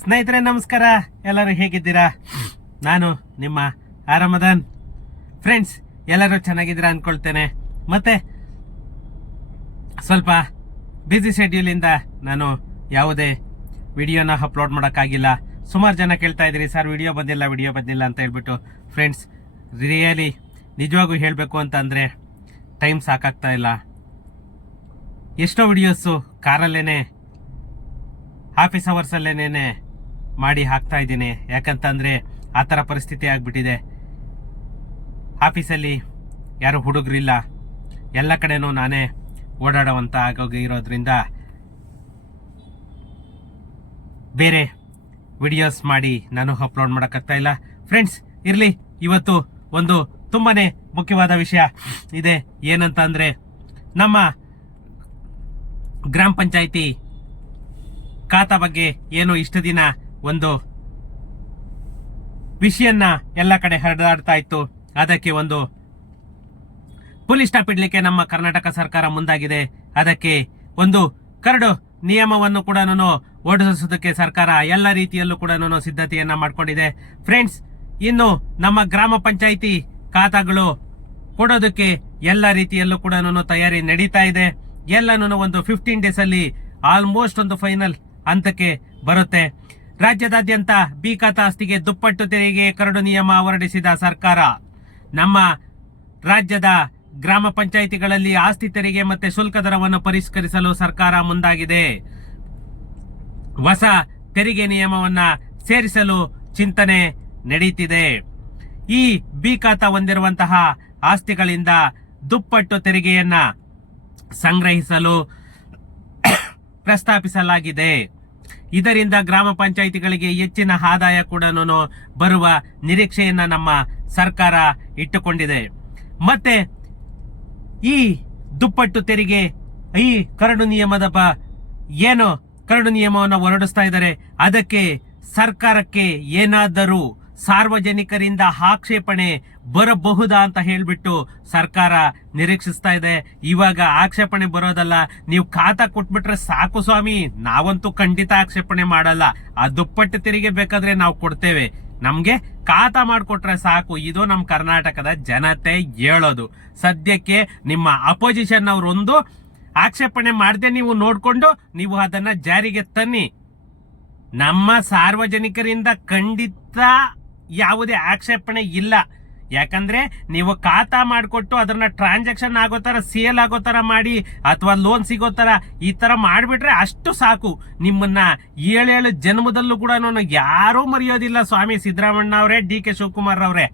ಸ್ನೇಹಿತರೆ ನಮಸ್ಕಾರ. ಎಲ್ಲರೂ ಹೇಗಿದ್ದೀರಾ? ನಾನು ನಿಮ್ಮ ಆರಾಮದನ್. ಫ್ರೆಂಡ್ಸ್, ಎಲ್ಲರೂ ಚೆನ್ನಾಗಿದ್ದೀರಾ ಅನ್ಕೊಳ್ತೇನೆ. ಮತ್ತೆ ಸ್ವಲ್ಪ ಬ್ಯುಸಿ ಶೆಡ್ಯೂಲಿಂದ ನಾನು ಯಾವುದೇ ವಿಡಿಯೋನ ಅಪ್ಲೋಡ್ ಮಾಡೋಕ್ಕಾಗಿಲ್ಲ. ಸುಮಾರು ಜನ ಕೇಳ್ತಾ ಇದ್ದೀರಿ, ಸರ್ ವಿಡಿಯೋ ಬಂದಿಲ್ಲ ಅಂತ ಹೇಳ್ಬಿಟ್ಟು. ಫ್ರೆಂಡ್ಸ್, ರಿಯಲಿ ನಿಜವಾಗೂ ಹೇಳಬೇಕು ಅಂತಂದರೆ ಟೈಮ್ ಸಾಕಾಗ್ತಾ ಇಲ್ಲ. ಎಷ್ಟೋ ವಿಡಿಯೋಸು ಕಾರಲ್ಲೇನೆ, ಆಫೀಸ್ ಅವರ್ಸಲ್ಲೇನೆ ಮಾಡಿ ಹಾಕ್ತಾ ಇದ್ದೀನಿ. ಯಾಕಂತಂದರೆ ಆ ಥರ ಪರಿಸ್ಥಿತಿ ಆಗಿಬಿಟ್ಟಿದೆ. ಆಫೀಸಲ್ಲಿ ಯಾರು ಹುಡುಗರಿಲ್ಲ, ಎಲ್ಲ ಕಡೆನೂ ನಾನೇ ಓಡಾಡುವಂಥ ಆಗೋಗಿರೋದ್ರಿಂದ ಬೇರೆ ವಿಡಿಯೋಸ್ ಮಾಡಿ ನಾನು ಅಪ್ಲೋಡ್ ಮಾಡೋಕ್ಕಾಗ್ತಾ ಇಲ್ಲ. ಫ್ರೆಂಡ್ಸ್, ಇರಲಿ, ಇವತ್ತು ಒಂದು ತುಂಬಾನೇ ಮುಖ್ಯವಾದ ವಿಷಯ ಇದೆ. ಏನಂತ ಅಂದರೆ, ನಮ್ಮ ಗ್ರಾಮ ಪಂಚಾಯಿತಿ ಖಾತಾ ಬಗ್ಗೆ ಏನು ಇಷ್ಟು ದಿನ ಒಂದು ವಿಷಯನ್ನ ಎಲ್ಲ ಕಡೆ ಹರಿದಾಡ್ತಾ ಇತ್ತು. ಅದಕ್ಕೆ ಒಂದು ಫುಲ್ ಸ್ಟಾಪ್ ಇಡ್ಲಿಕ್ಕೆ ನಮ್ಮ ಕರ್ನಾಟಕ ಸರ್ಕಾರ ಮುಂದಾಗಿದೆ. ಅದಕ್ಕೆ ಒಂದು ಕರಡು ನಿಯಮವನ್ನು ಕೂಡ ಹೊರಡಿಸೋದಕ್ಕೆ ಸರ್ಕಾರ ಎಲ್ಲ ರೀತಿಯಲ್ಲೂ ಕೂಡ ಸಿದ್ಧತೆಯನ್ನ ಮಾಡಿಕೊಂಡಿದೆ. ಫ್ರೆಂಡ್ಸ್, ಇನ್ನು ನಮ್ಮ ಗ್ರಾಮ ಪಂಚಾಯಿತಿ ಖಾತಾಗಳು ಕೊಡೋದಕ್ಕೆ ಎಲ್ಲ ರೀತಿಯಲ್ಲೂ ಕೂಡ ತಯಾರಿ ನಡೀತಾ ಇದೆ. ಎಲ್ಲನೂ ಒಂದು 15 ಡೇಸ್ ಅಲ್ಲಿ ಆಲ್ಮೋಸ್ಟ್ ಒಂದು ಫೈನಲ್ ಹಂತಕ್ಕೆ ಬರುತ್ತೆ. ರಾಜ್ಯದಾದ್ಯಂತ ಬಿ ಖಾತಾ ಆಸ್ತಿಗೆ ದುಪ್ಪಟ್ಟು ತೆರಿಗೆ ಕರಡು ನಿಯಮ ಹೊರಡಿಸಿದ ಸರ್ಕಾರ ನಮ್ಮ ರಾಜ್ಯದ ಗ್ರಾಮ ಪಂಚಾಯಿತಿಗಳಲ್ಲಿ ಆಸ್ತಿ ತೆರಿಗೆ ಮತ್ತೆ ಶುಲ್ಕ ದರವನ್ನು ಪರಿಷ್ಕರಿಸಲು ಸರ್ಕಾರ ಮುಂದಾಗಿದೆ. ಹೊಸ ತೆರಿಗೆ ನಿಯಮವನ್ನ ಸೇರಿಸಲು ಚಿಂತನೆ ನಡೀತಿದೆ. ಈ ಬಿ ಖಾತಾ ಹೊಂದಿರುವಂತಹ ಆಸ್ತಿಗಳಿಂದ ದುಪ್ಪಟ್ಟು ತೆರಿಗೆಯನ್ನ ಸಂಗ್ರಹಿಸಲು ಪ್ರಸ್ತಾಪಿಸಲಾಗಿದೆ. ಇದರಿಂದ ಗ್ರಾಮ ಪಂಚಾಯಿತಿಗಳಿಗೆ ಹೆಚ್ಚಿನ ಆದಾಯ ಕೂಡ ಬರುವ ನಿರೀಕ್ಷೆಯನ್ನ ನಮ್ಮ ಸರ್ಕಾರ ಇಟ್ಟುಕೊಂಡಿದೆ. ಮತ್ತೆ ಈ ದುಪ್ಪಟ್ಟು ತೆರಿಗೆ, ಈ ಕರಡು ನಿಯಮದ ಏನು ಕರಡು ನಿಯಮವನ್ನು ಹೊರಡಿಸ್ತಾ ಇದ್ದಾರೆ, ಅದಕ್ಕೆ ಸರ್ಕಾರಕ್ಕೆ ಏನಾದರೂ ಸಾರ್ವಜನಿಕರಿಂದ ಆಕ್ಷೇಪಣೆ ಬರಬಹುದಾ ಅಂತ ಹೇಳ್ಬಿಟ್ಟು ಸರ್ಕಾರ ನಿರೀಕ್ಷಿಸ್ತಾ ಇದೆ. ಇವಾಗ ಆಕ್ಷೇಪಣೆ ಬರೋದಲ್ಲ, ನೀವು ಖಾತಾ ಕೊಟ್ಬಿಟ್ರೆ ಸಾಕು ಸ್ವಾಮಿ, ನಾವಂತೂ ಖಂಡಿತ ಆಕ್ಷೇಪಣೆ ಮಾಡಲ್ಲ. ಆ ದುಪ್ಪಟ್ಟು ತೆರಿಗೆ ಬೇಕಾದ್ರೆ ನಾವು ಕೊಡ್ತೇವೆ, ನಮ್ಗೆ ಖಾತಾ ಮಾಡಿಕೊಟ್ರೆ ಸಾಕು. ಇದು ನಮ್ಮ ಕರ್ನಾಟಕದ ಜನತೆ ಹೇಳೋದು. ಸದ್ಯಕ್ಕೆ ನಿಮ್ಮ ಅಪೋಸಿಷನ್ ಅವರೊಂದು ಆಕ್ಷೇಪಣೆ ಮಾಡದೆ ನೀವು ನೋಡ್ಕೊಂಡು ನೀವು ಅದನ್ನ ಜಾರಿಗೆ ತನ್ನಿ. ನಮ್ಮ ಸಾರ್ವಜನಿಕರಿಂದ ಖಂಡಿತ ಯಾವುದೇ ಆಕ್ಷೇಪಣೆ ಇಲ್ಲ. ಯಾಕಂದ್ರೆ ನೀವು ಖಾತಾ ಮಾಡಿಕೊಟ್ಟು ಅದನ್ನ ಟ್ರಾನ್ಸಾಕ್ಷನ್ ಆಗೋ ತರ, ಸೇಲ್ ಆಗೋ ತರ ಮಾಡಿ, ಅಥವಾ ಲೋನ್ ಸಿಗೋ ತರ ಈ ತರ ಮಾಡಿಬಿಟ್ರೆ ಅಷ್ಟು ಸಾಕು. ನಿಮ್ಮನ್ನ 7 ಜನ್ಮದಲ್ಲೂ ಕೂಡ ಯಾರೂ ಮರೆಯೋದಿಲ್ಲ. ಸ್ವಾಮಿ ಸಿದ್ದರಾಮಣ್ಣ ಅವರೇ, ಡಿ ಕೆ ಶಿವಕುಮಾರ್ ಅವರೇ,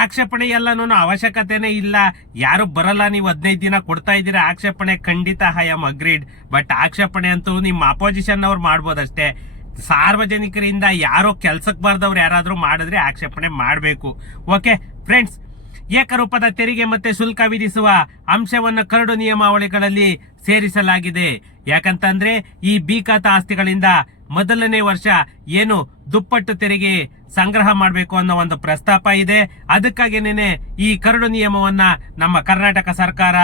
ಆಕ್ಷೇಪಣೆ ಎಲ್ಲನೂ ಅವಶ್ಯಕತೆನೇ ಇಲ್ಲ. ಯಾರು ಬರಲ್ಲ. ನೀವು 15 ದಿನ ಕೊಡ್ತಾ ಇದ್ದೀರಾ ಆಕ್ಷೇಪಣೆ, ಖಂಡಿತ ಐ ಆಮ್ ಅಗ್ರೀಡ್. ಬಟ್ ಆಕ್ಷೇಪಣೆ ಅಂತೂ ನಿಮ್ಮ ಅಪೋಸಿಷನ್ ಅವ್ರು ಮಾಡ್ಬೋದಷ್ಟೇ. ಸಾರ್ವಜನಿಕರಿಂದ ಯಾರೋ ಕೆಲ್ಸಕ್ಕೆ ಬಾರ್ದವ್ರು ಯಾರಾದ್ರೂ ಮಾಡಿದ್ರೆ ಆಕ್ಷೇಪಣೆ ಮಾಡಬೇಕು. ಓಕೆ ಫ್ರೆಂಡ್ಸ್, ಏಕರೂಪದ ತೆರಿಗೆ ಮತ್ತೆ ಶುಲ್ಕ ವಿಧಿಸುವ ಅಂಶವನ್ನು ಕರಡು ನಿಯಮಾವಳಿಗಳಲ್ಲಿ ಸೇರಿಸಲಾಗಿದೆ. ಯಾಕಂತಂದ್ರೆ ಈ ಬಿ ಖಾತಾ ಆಸ್ತಿಗಳಿಂದ ಮೊದಲನೇ ವರ್ಷ ಏನು ದುಪ್ಪಟ್ಟು ತೆರಿಗೆ ಸಂಗ್ರಹ ಮಾಡಬೇಕು ಅನ್ನೋ ಒಂದು ಪ್ರಸ್ತಾಪ ಇದೆ. ಅದಕ್ಕಾಗಿನೇ ಈ ಕರಡು ನಿಯಮವನ್ನ ನಮ್ಮ ಕರ್ನಾಟಕ ಸರ್ಕಾರ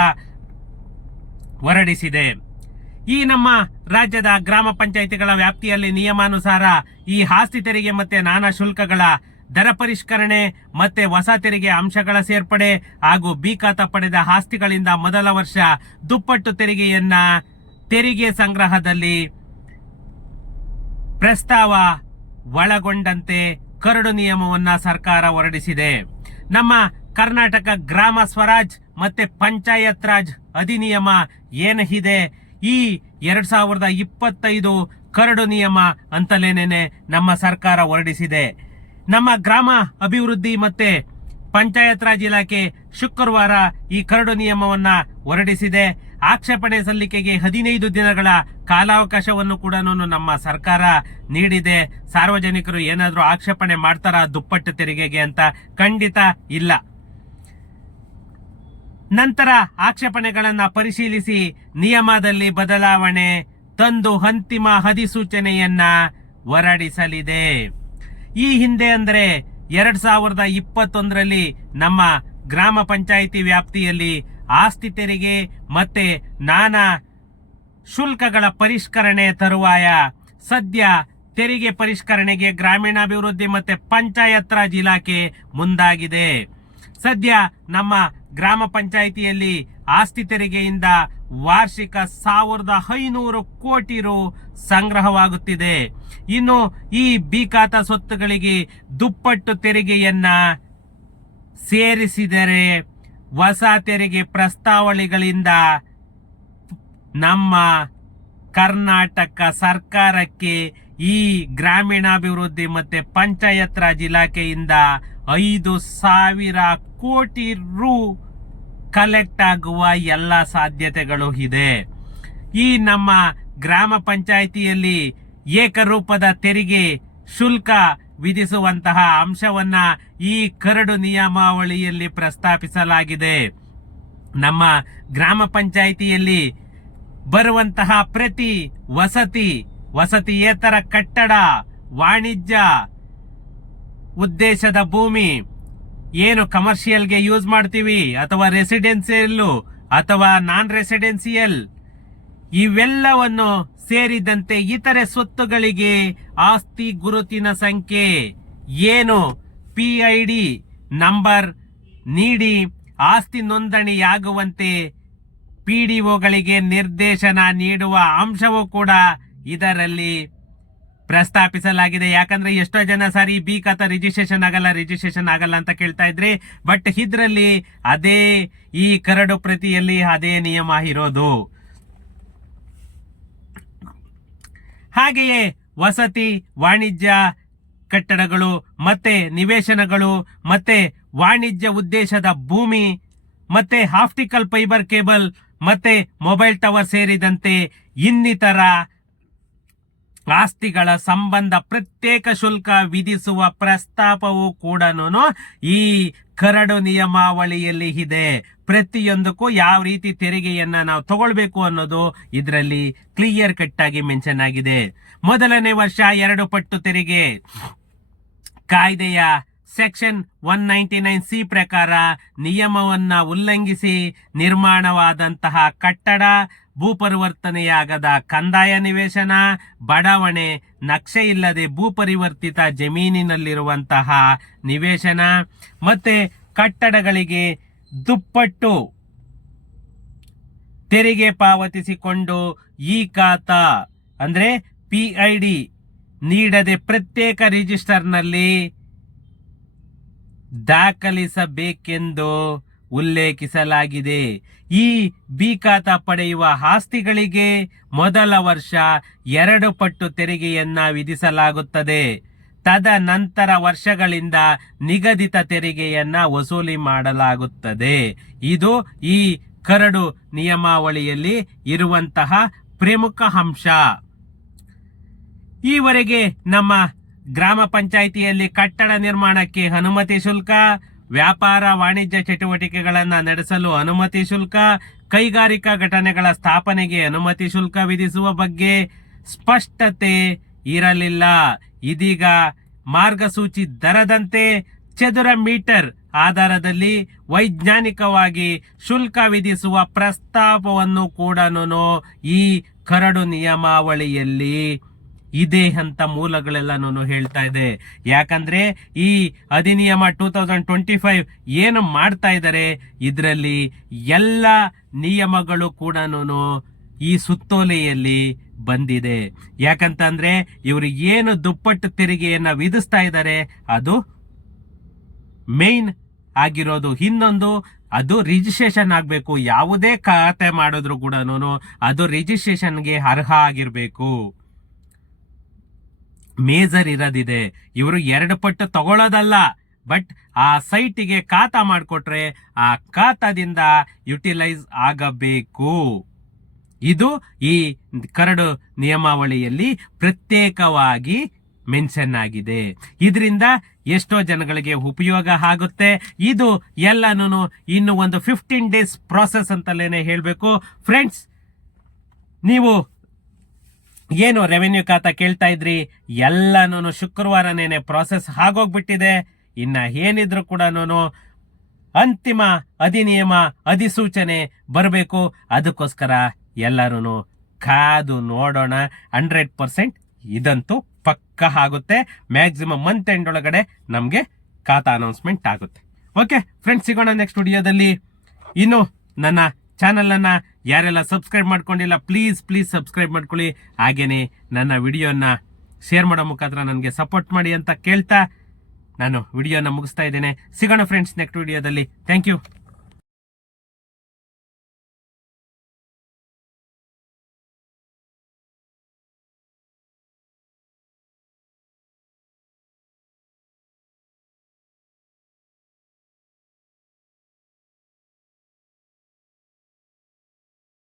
ಹೊರಡಿಸಿದೆ. ಈ ನಮ್ಮ ರಾಜ್ಯದ ಗ್ರಾಮ ಪಂಚಾಯಿತಿಗಳ ವ್ಯಾಪ್ತಿಯಲ್ಲಿ ನಿಯಮಾನುಸಾರ ಈ ಆಸ್ತಿ ತೆರಿಗೆ ಮತ್ತೆ ನಾನಾ ಶುಲ್ಕಗಳ ದರ ಪರಿಷ್ಕರಣೆ ಮತ್ತೆ ಹೊಸ ತೆರಿಗೆ ಅಂಶಗಳ ಸೇರ್ಪಡೆ ಹಾಗೂ ಬಿ ಖಾತಾ ಪಡೆದ ಆಸ್ತಿಗಳಿಂದ ಮೊದಲ ವರ್ಷ ದುಪ್ಪಟ್ಟು ತೆರಿಗೆಯನ್ನ ತೆರಿಗೆ ಸಂಗ್ರಹದಲ್ಲಿ ಪ್ರಸ್ತಾವ ಒಳಗೊಂಡಂತೆ ಕರಡು ನಿಯಮವನ್ನ ಸರ್ಕಾರ ಹೊರಡಿಸಿದೆ. ನಮ್ಮ ಕರ್ನಾಟಕ ಗ್ರಾಮ ಸ್ವರಾಜ್ ಮತ್ತೆ ಪಂಚಾಯತ್ ರಾಜ್ ಅಧಿನಿಯಮ ಏನಿದೆ, ಈ 2025 ಕರಡು ನಿಯಮ ಅಂತಲೇನೆ ನಮ್ಮ ಸರ್ಕಾರ ಹೊರಡಿಸಿದೆ. ನಮ್ಮ ಗ್ರಾಮ ಅಭಿವೃದ್ಧಿ ಮತ್ತೆ ಪಂಚಾಯತ್ ರಾಜ್ ಇಲಾಖೆ ಶುಕ್ರವಾರ ಈ ಕರಡು ನಿಯಮವನ್ನ ಹೊರಡಿಸಿದೆ. ಆಕ್ಷೇಪಣೆ ಸಲ್ಲಿಕೆಗೆ 15 ದಿನಗಳ ಕಾಲಾವಕಾಶವನ್ನು ಕೂಡ ನಮ್ಮ ಸರ್ಕಾರ ನೀಡಿದೆ. ಸಾರ್ವಜನಿಕರು ಏನಾದ್ರೂ ಆಕ್ಷೇಪಣೆ ಮಾಡ್ತಾರ ದುಪ್ಪಟ್ಟು ತೆರಿಗೆಗೆ ಅಂತ? ಖಂಡಿತ ಇಲ್ಲ. ನಂತರ ಆಕ್ಷೇಪಣೆಗಳನ್ನ ಪರಿಶೀಲಿಸಿ ನಿಯಮದಲ್ಲಿ ಬದಲಾವಣೆ ತಂದು ಅಂತಿಮ ಅಧಿಸೂಚನೆಯನ್ನ ಹೊರಡಿಸಲಿದೆ. ಈ ಹಿಂದೆ ಅಂದ್ರೆ 2021ರಲ್ಲಿ ನಮ್ಮ ಗ್ರಾಮ ಪಂಚಾಯಿತಿ ವ್ಯಾಪ್ತಿಯಲ್ಲಿ ಆಸ್ತಿ ತೆರಿಗೆ ಮತ್ತೆ ನಾನಾ ಶುಲ್ಕಗಳ ಪರಿಷ್ಕರಣೆ ತರುವಾಯ ಸದ್ಯ ತೆರಿಗೆ ಪರಿಷ್ಕರಣೆಗೆ ಗ್ರಾಮೀಣಾಭಿವೃದ್ಧಿ ಮತ್ತೆ ಪಂಚಾಯತ್ ರಾಜ್ ಇಲಾಖೆ ಮುಂದಾಗಿದೆ. ಸದ್ಯ ನಮ್ಮ ಗ್ರಾಮ ಪಂಚಾಯಿತಿಯಲ್ಲಿ ಆಸ್ತಿ ತೆರಿಗೆಯಿಂದ ವಾರ್ಷಿಕ 1500 ಕೋಟಿ ರು ಸಂಗ್ರಹವಾಗುತ್ತಿದೆ. ಇನ್ನು ಈ ಬಿ ಖಾತಾ ಸ್ವತ್ತುಗಳಿಗೆ ದುಪ್ಪಟ್ಟು ತೆರಿಗೆಯನ್ನ ಸೇರಿಸಿದರೆ ಹೊಸ ತೆರಿಗೆ ಪ್ರಸ್ತಾವನೆಗಳಿಂದ ನಮ್ಮ ಕರ್ನಾಟಕ ಸರ್ಕಾರಕ್ಕೆ ಈ ಗ್ರಾಮೀಣಾಭಿವೃದ್ಧಿ ಮತ್ತೆ ಪಂಚಾಯತ್ ರಾಜ್ ಇಲಾಖೆಯಿಂದ 5,000 ಕೋಟಿ ರು ಕಲೆಕ್ಟ್ ಆಗುವ ಎಲ್ಲ ಸಾಧ್ಯತೆಗಳು ಇದೆ. ಈ ನಮ್ಮ ಗ್ರಾಮ ಪಂಚಾಯಿತಿಯಲ್ಲಿ ಏಕರೂಪದ ತೆರಿಗೆ ಶುಲ್ಕ ವಿಧಿಸುವಂತಹ ಅಂಶವನ್ನ ಈ ಕರಡು ನಿಯಮಾವಳಿಯಲ್ಲಿ ಪ್ರಸ್ತಾಪಿಸಲಾಗಿದೆ. ನಮ್ಮ ಗ್ರಾಮ ಪಂಚಾಯಿತಿಯಲ್ಲಿ ಬರುವಂತಹ ಪ್ರತಿ ವಸತಿಯೇತರ ಕಟ್ಟಡ, ವಾಣಿಜ್ಯ ಉದ್ದೇಶದ ಭೂಮಿ, ಏನು ಕಮರ್ಷಿಯಲ್ಗೆ ಯೂಸ್ ಮಾಡ್ತೀವಿ ಅಥವಾ ರೆಸಿಡೆನ್ಸಿಯಲ್ ಅಥವಾ ನಾನ್ ರೆಸಿಡೆನ್ಸಿಯಲ್, ಇವೆಲ್ಲವನ್ನು ಸೇರಿದಂತೆ ಇತರೆ ಸ್ವತ್ತುಗಳಿಗೆ ಆಸ್ತಿ ಗುರುತಿನ ಸಂಖ್ಯೆ ಏನು PID ನಂಬರ್ ನೀಡಿ ಆಸ್ತಿ ನೋಂದಣಿಯಾಗುವಂತೆ PDOಗಳಿಗೆ ನಿರ್ದೇಶನ ನೀಡುವ ಅಂಶವೂ ಕೂಡ ಇದರಲ್ಲಿ ಪ್ರಸ್ತಾಪಿಸಲಾಗಿದೆ. ಯಾಕಂದ್ರೆ ಎಷ್ಟೋ ಜನ ಸಾರಿ ಬಿ ಖಾತಾ ರಿಜಿಸ್ಟ್ರೇಷನ್ ಆಗಲ್ಲ ಅಂತ ಕೇಳ್ತಾ ಇದ್ರಿ. ಬಟ್ ಇದ್ರಲ್ಲಿ ಅದೇ ಈ ಕರಡು ಪ್ರತಿಯಲ್ಲಿ ಅದೇ ನಿಯಮ ಇರೋದು. ಹಾಗೆಯೇ ವಸತಿ, ವಾಣಿಜ್ಯ ಕಟ್ಟಡಗಳು ಮತ್ತೆ ನಿವೇಶನಗಳು ಮತ್ತೆ ವಾಣಿಜ್ಯ ಉದ್ದೇಶದ ಭೂಮಿ ಮತ್ತೆ ಆಪ್ಟಿಕಲ್ ಫೈಬರ್ ಕೇಬಲ್ ಮತ್ತೆ ಮೊಬೈಲ್ ಟವರ್ ಸೇರಿದಂತೆ ಇನ್ನಿತರ ಆಸ್ತಿಗಳ ಸಂಬಂಧ ಪ್ರತ್ಯೇಕ ಶುಲ್ಕ ವಿಧಿಸುವ ಪ್ರಸ್ತಾಪವು ಕೂಡ ಈ ಕರಡು ನಿಯಮಾವಳಿಯಲ್ಲಿ ಇದೆ. ಪ್ರತಿಯೊಂದಕ್ಕೂ ಯಾವ ರೀತಿ ತೆರಿಗೆಯನ್ನ ನಾವು ತಗೊಳ್ಬೇಕು ಅನ್ನೋದು ಇದರಲ್ಲಿ ಕ್ಲಿಯರ್ ಕಟ್ ಆಗಿ ಮೆನ್ಷನ್ ಆಗಿದೆ. ಮೊದಲನೇ ವರ್ಷ 2 ಪಟ್ಟು ತೆರಿಗೆ ಕಾಯ್ದೆಯ ಸೆಕ್ಷನ್ 199C ಪ್ರಕಾರ ನಿಯಮವನ್ನ ಉಲ್ಲಂಘಿಸಿ ನಿರ್ಮಾಣವಾದಂತಹ ಕಟ್ಟಡ, ಭೂಪರಿವರ್ತನೆಯಾಗದ ಕಂದಾಯ ನಿವೇಶನ, ಬಡಾವಣೆ, ನಕ್ಷೆ ಇಲ್ಲದೆ ಭೂಪರಿವರ್ತಿತ ಜಮೀನಿನಲ್ಲಿರುವಂತಹ ನಿವೇಶನ ಮತ್ತೆ ಕಟ್ಟಡಗಳಿಗೆ ದುಪ್ಪಟ್ಟು ತೆರಿಗೆ ಪಾವತಿಸಿಕೊಂಡು ಈ ಖಾತಾ ಅಂದ್ರೆ PID ನೀಡದೆ ಪ್ರತ್ಯೇಕ ರಿಜಿಸ್ಟರ್ನಲ್ಲಿ ದಾಖಲಿಸಬೇಕೆಂದು ಉಲ್ಲೇಖಿಸಲಾಗಿದೆ. ಈ ಬಿ ಖಾತಾ ಪಡೆಯುವ ಆಸ್ತಿಗಳಿಗೆ ಮೊದಲ ವರ್ಷ 2 ಪಟ್ಟು ತೆರಿಗೆಯನ್ನ ವಿಧಿಸಲಾಗುತ್ತದೆ. ತದನಂತರ ವರ್ಷಗಳಿಂದ ನಿಗದಿತ ತೆರಿಗೆಯನ್ನ ವಸೂಲಿ ಮಾಡಲಾಗುತ್ತದೆ. ಇದು ಈ ಕರಡು ನಿಯಮಾವಳಿಯಲ್ಲಿ ಇರುವಂತಹ ಪ್ರಮುಖ ಅಂಶ. ಈವರೆಗೆ ನಮ್ಮ ಗ್ರಾಮ ಪಂಚಾಯಿತಿಯಲ್ಲಿ ಕಟ್ಟಡ ನಿರ್ಮಾಣಕ್ಕೆ ಅನುಮತಿ ಶುಲ್ಕ, ವ್ಯಾಪಾರ ವಾಣಿಜ್ಯ ಚಟುವಟಿಕೆಗಳನ್ನು ನಡೆಸಲು ಅನುಮತಿ ಶುಲ್ಕ, ಕೈಗಾರಿಕಾ ಘಟನೆಗಳ ಸ್ಥಾಪನೆಗೆ ಅನುಮತಿ ಶುಲ್ಕ ವಿಧಿಸುವ ಬಗ್ಗೆ ಸ್ಪಷ್ಟತೆ ಇರಲಿಲ್ಲ. ಇದೀಗ ಮಾರ್ಗಸೂಚಿ ದರದಂತೆ ಚದುರ ಮೀಟರ್ ಆಧಾರದಲ್ಲಿ ವೈಜ್ಞಾನಿಕವಾಗಿ ಶುಲ್ಕ ವಿಧಿಸುವ ಪ್ರಸ್ತಾಪವನ್ನು ಕೂಡ ಈ ಕರಡು ನಿಯಮಾವಳಿಯಲ್ಲಿ ಇದೆ ಅಂತ ಮೂಲಗಳೆಲ್ಲ ಹೇಳ್ತಾ ಇದೆ. ಯಾಕಂದ್ರೆ ಈ ಅಧಿನಿಯಮ 2025 ಏನು ಮಾಡ್ತಾ ಇದ್ದಾರೆ, ಇದರಲ್ಲಿ ಎಲ್ಲ ನಿಯಮಗಳು ಕೂಡ ಈ ಸುತ್ತೋಲೆಯಲ್ಲಿ ಬಂದಿದೆ. ಯಾಕಂತಂದ್ರೆ ಇವರು ಏನು ದುಪ್ಪಟ್ಟು ತೆರಿಗೆಯನ್ನ ವಿಧಿಸ್ತಾ ಇದ್ದಾರೆ ಅದು ಮೇನ್ ಆಗಿರೋದು. ಇನ್ನೊಂದು ಅದು ರಿಜಿಸ್ಟ್ರೇಷನ್ ಆಗಬೇಕು. ಯಾವುದೇ ಖಾತೆ ಮಾಡಿದ್ರು ಕೂಡ ಅದು ರಿಜಿಸ್ಟ್ರೇಷನ್ಗೆ ಅರ್ಹ ಆಗಿರ್ಬೇಕು. ಮೇಜರ್ ಇರೋದಿದೆ. ಇವರು 2 ಪಟ್ಟು ತಗೊಳ್ಳೋದಲ್ಲ, ಬಟ್ ಆ ಸೈಟಿಗೆ ಖಾತಾ ಮಾಡಿಕೊಟ್ರೆ ಆ ಖಾತಾದಿಂದ ಯುಟಿಲೈಸ್ ಆಗಬೇಕು. ಇದು ಈ ಕರಡು ನಿಯಮಾವಳಿಯಲ್ಲಿ ಪ್ರತ್ಯೇಕವಾಗಿ ಮೆನ್ಷನ್ ಆಗಿದೆ. ಇದರಿಂದ ಎಷ್ಟೋ ಜನಗಳಿಗೆ ಉಪಯೋಗ ಆಗುತ್ತೆ. ಇದು ಎಲ್ಲನೂ ಇನ್ನು ಒಂದು 15 days ಪ್ರಾಸೆಸ್ ಅಂತಲೇ ಹೇಳಬೇಕು. ಫ್ರೆಂಡ್ಸ್, ನೀವು ಏನು ರೆವೆನ್ಯೂ ಖಾತಾ ಕೇಳ್ತಾ ಇದ್ರಿ, ಎಲ್ಲನೂ ಶುಕ್ರವಾರನೇನೆ ಪ್ರಾಸೆಸ್ ಆಗೋಗ್ಬಿಟ್ಟಿದೆ. ಇನ್ನ ಏನಿದ್ರು ಕೂಡ ಅಂತಿಮ ಅಧಿನಿಯಮ ಅಧಿಸೂಚನೆ ಬರಬೇಕು. ಅದಕ್ಕೋಸ್ಕರ ಎಲ್ಲರೂ ಕಾದು ನೋಡೋಣ. 100% ಇದಂತೂ ಪಕ್ಕ ಆಗುತ್ತೆ. ಮ್ಯಾಕ್ಸಿಮಮ್ ಮಂತ್ ಎಂಡ್ ಒಳಗಡೆ ನಮಗೆ ಖಾತಾ ಅನೌನ್ಸ್ಮೆಂಟ್ ಆಗುತ್ತೆ. ಓಕೆ ಫ್ರೆಂಡ್ಸ್, ಸಿಗೋಣ ನೆಕ್ಸ್ಟ್ ವಿಡಿಯೋದಲ್ಲಿ. ಇನ್ನು ನನ್ನ ಚಾನಲನ್ನು ಯಾರೆಲ್ಲ ಸಬ್ಸ್ಕ್ರೈಬ್ ಮಾಡ್ಕೊಂಡಿಲ್ಲ ಪ್ಲೀಸ್ ಸಬ್ಸ್ಕ್ರೈಬ್ ಮಾಡ್ಕೊಳ್ಳಿ. ಹಾಗೇನೆ ನನ್ನ ವಿಡಿಯೋನ ಶೇರ್ ಮಾಡೋ ಮುಖಾಂತರ ನನಗೆ ಸಪೋರ್ಟ್ ಮಾಡಿ ಅಂತ ಕೇಳ್ತಾ ನಾನು ವಿಡಿಯೋನ ಮುಗಿಸ್ತಾ ಇದ್ದೇನೆ. ಸಿಗೋಣ ಫ್ರೆಂಡ್ಸ್ ನೆಕ್ಸ್ಟ್ ವಿಡಿಯೋದಲ್ಲಿ. Thank you.